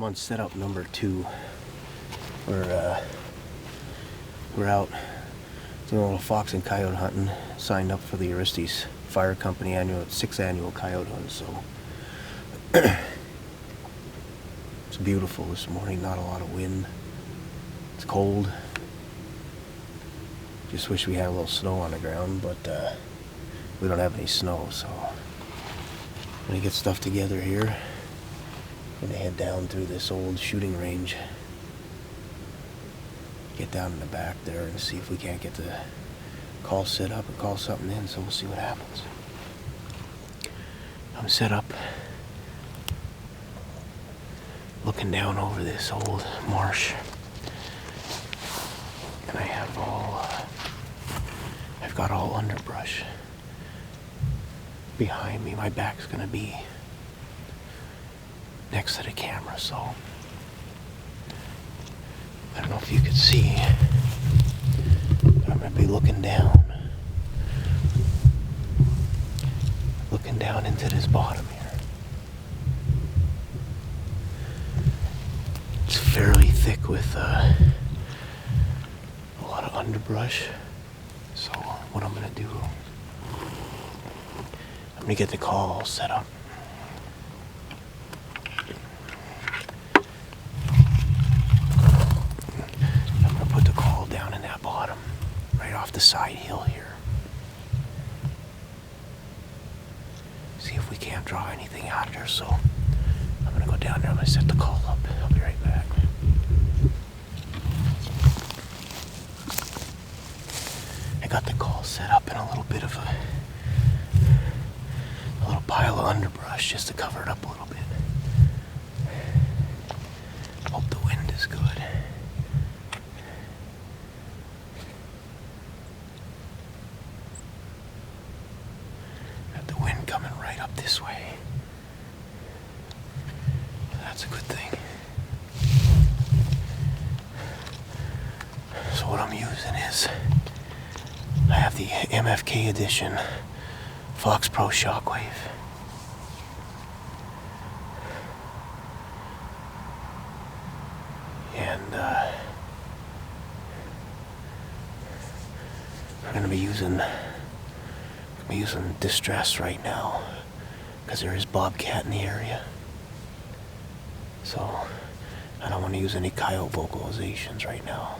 I'm on setup number 2. We're out doing a little fox and coyote hunting. Signed up for the Aristes Fire Company 6th annual coyote hunt. So it's beautiful this morning. Not a lot of wind. It's cold. Just wish we had a little snow on the ground, but we don't have any snow. So I'm gonna get stuff together here. Gonna head down through this old shooting range. Get down in the back there and see if we can't get the call set up and call something in, so we'll see what happens. I'm set up looking down over this old marsh, and I've got all underbrush behind me. My back's gonna be next to the camera, so I don't know if you could see, but I'm gonna be looking down into this bottom here. It's fairly thick with a lot of underbrush. So what I'm gonna do, I'm gonna get the call all set up. I'm gonna put the call down in that bottom, right off the side hill here. See if we can't draw anything out of there. So I'm gonna go down there. I'm gonna set the call up. I'll be right back. I got the call set up in a little bit of a little pile of underbrush just to cover it up a little bit. Hope the wind is good. Got the wind coming right up this way. That's a good thing. So what I'm using is, I have the MFK edition Fox Pro Shockwave. And we're going to be using distress right now because there is Bobcat in the area. So I don't want to use any coyote vocalizations right now.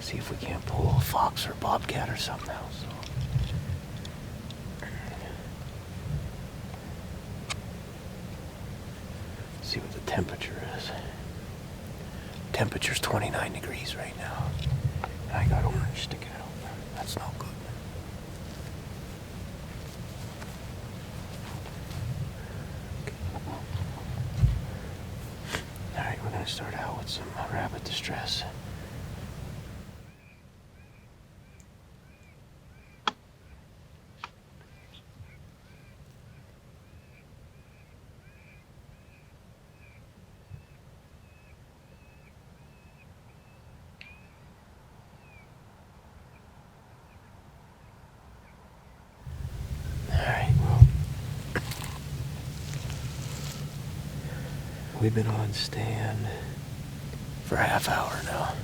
See if we can't pull a fox or bobcat or something else. See what the temperature is. Temperature's 29 degrees right now. And I got orange sticking out. That's not good. Alright, we're gonna start out with some rabbit distress. We've been on stand for a half hour now.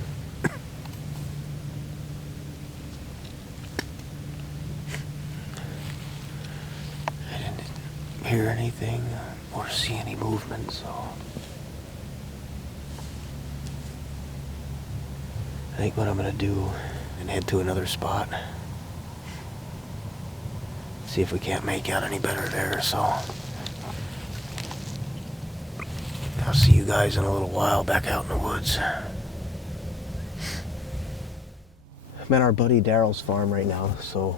I didn't hear anything or see any movement, so I think what I'm gonna do is head to another spot. See if we can't make out any better there, so I'll see you guys in a little while back out in the woods. I'm at our buddy Daryl's farm right now, so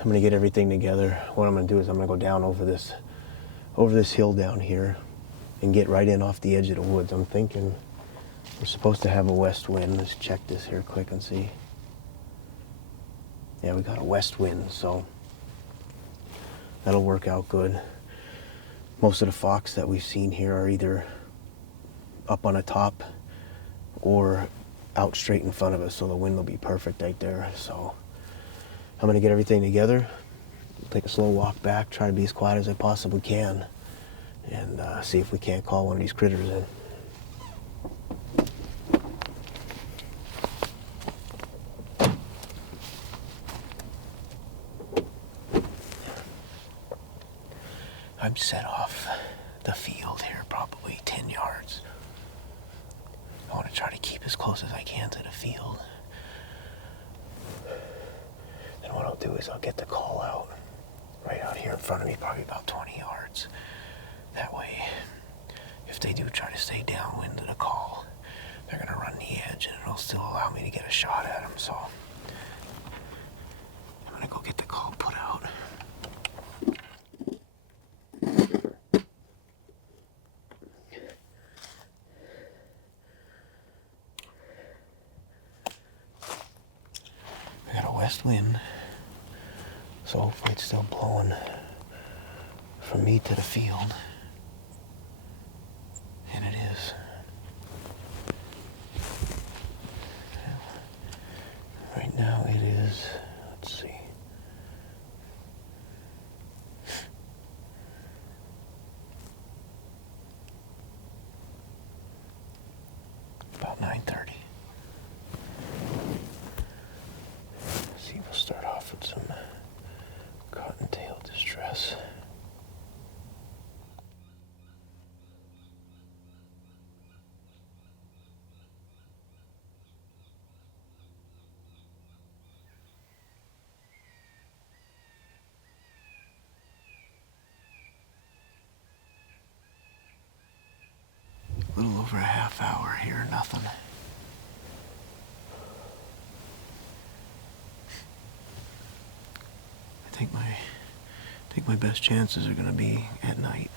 I'm gonna get everything together. What I'm gonna do is I'm gonna go down over this hill down here and get right in off the edge of the woods. I'm thinking we're supposed to have a west wind. Let's check this here quick and see. Yeah, we got a west wind, so that'll work out good. Most of the fox that we've seen here are either up on a top or out straight in front of us, so the wind will be perfect right there. So I'm gonna get everything together, take a slow walk back, try to be as quiet as I possibly can, and see if we can't call one of these critters in. I'm set off the field here, probably 10 yards. I want to try to keep as close as I can to the field. And what I'll do is I'll get the call out right out here in front of me, probably about 20 yards. That way, if they do try to stay downwind of the call, they're going to run the edge and it'll still allow me to get a shot at them. So I'm going to go get the call put out. I got a west wind, so hopefully it's still blowing from me to the field. And it is. Right now it is, let's see. About 9:30. See, we'll start off with some cottontail distress. A little over a half hour here, nothing. I think my best chances are going to be at night.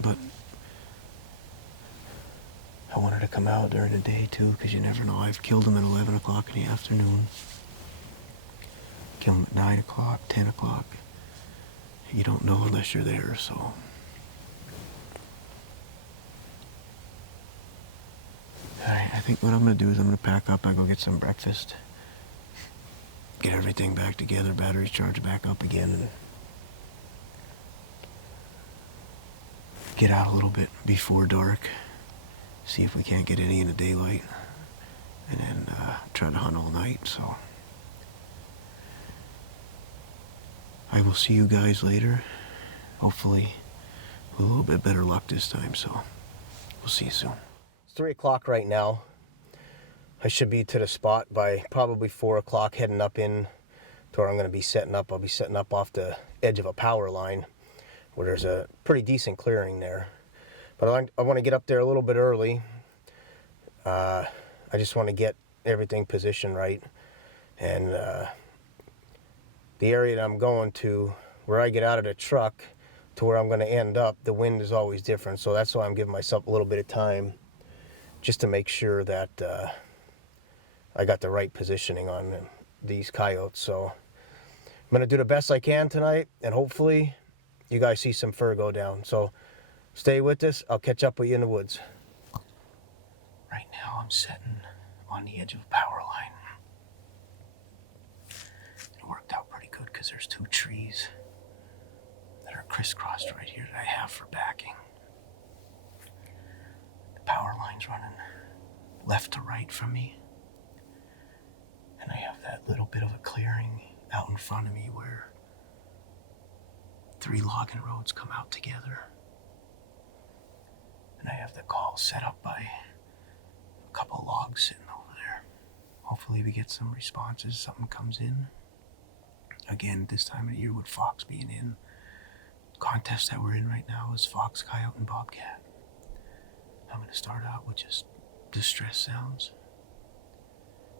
But I wanted to come out during the day too, because you never know. I've killed them at 11 o'clock in the afternoon. Kill them at 9 o'clock, 10 o'clock. You don't know unless you're there, so. Alright, I think what I'm going to do is I'm going to pack up and go get some breakfast. Get everything back together, batteries charged back up again, and get out a little bit before dark. See if we can't get any in the daylight. And then try to hunt all night, so. I will see you guys later. Hopefully with a little bit better luck this time, so we'll see you soon. It's 3 o'clock right now. I should be to the spot by probably 4 o'clock, heading up in to where I'm going to be setting up. I'll be setting up off the edge of a power line where there's a pretty decent clearing there. But I want to get up there a little bit early. I just want to get everything positioned right. And the area that I'm going to, where I get out of the truck to where I'm going to end up, the wind is always different. So that's why I'm giving myself a little bit of time just to make sure that I got the right positioning on these coyotes. So I'm going to do the best I can tonight, and hopefully you guys see some fur go down. So stay with us. I'll catch up with you in the woods. Right now I'm sitting on the edge of a power line. It worked out pretty good because there's 2 trees that are crisscrossed right here that I have for backing. The power line's running left to right from me. And I have that little bit of a clearing out in front of me where 3 logging roads come out together. And I have the call set up by a couple of logs sitting over there. Hopefully we get some responses, something comes in. Again, this time of year with fox being in, the contest that we're in right now is fox, coyote, and bobcat. I'm going to start out with just distress sounds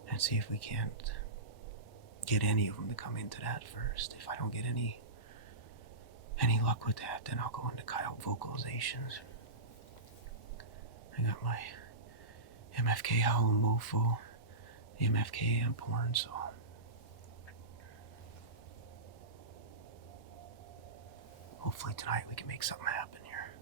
and see if we can't get any of them to come into that first. If I don't get any luck with that, then I'll go into coyote vocalizations. I got my MFK Howlin' Mofo, the MFK amp horn, so hopefully tonight we can make something happen here.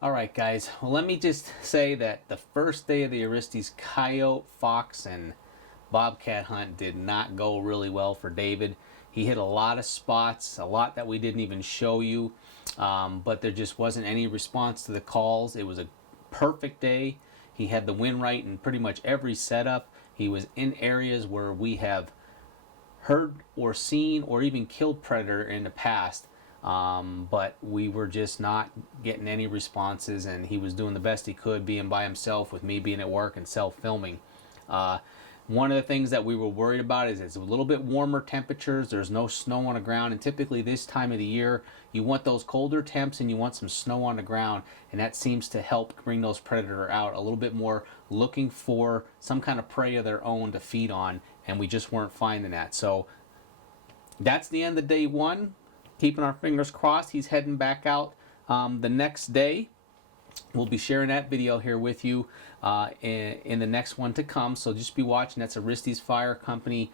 All right, guys. Well, let me just say that the first day of the Aristes coyote, fox, and bobcat hunt did not go really well for David. He hit a lot of spots, a lot that we didn't even show you, but there just wasn't any response to the calls. It was a perfect day. He had the wind right in pretty much every setup. He was in areas where we have heard or seen or even killed predator in the past, but we were just not getting any responses, and he was doing the best he could being by himself with me being at work and self-filming. One of the things that we were worried about is it's a little bit warmer temperatures. There's no snow on the ground, and typically this time of the year you want those colder temps and you want some snow on the ground, and that seems to help bring those predator out a little bit more, looking for some kind of prey of their own to feed on, and we just weren't finding that. So that's the end of day one. Keeping our fingers crossed. He's heading back out the next day. We'll be sharing that video here with you in the next one to come. So just be watching. That's Aristes Fire Company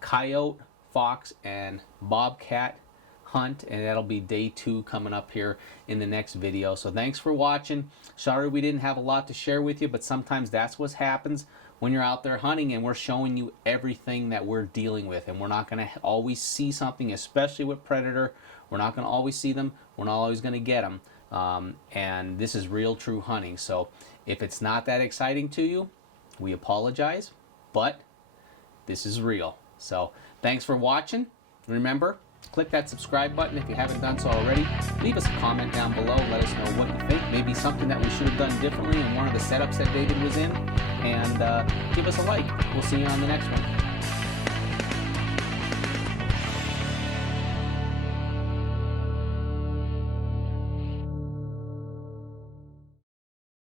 coyote, fox, and bobcat hunt, and that'll be day 2 coming up here in the next video. So thanks for watching. Sorry we didn't have a lot to share with you, but sometimes that's what happens when you're out there hunting, and we're showing you everything that we're dealing with, and we're not going to always see something, especially with predator. We're not going to always see them. We're not always going to get them, and this is real true hunting. So if it's not that exciting to you, we apologize, but this is real. So thanks for watching. Remember, click that subscribe button if you haven't done so already. Leave us a comment down below. Let us know what you think. Maybe something that we should have done differently in one of the setups that David was in. And give us a like. We'll see you on the next one.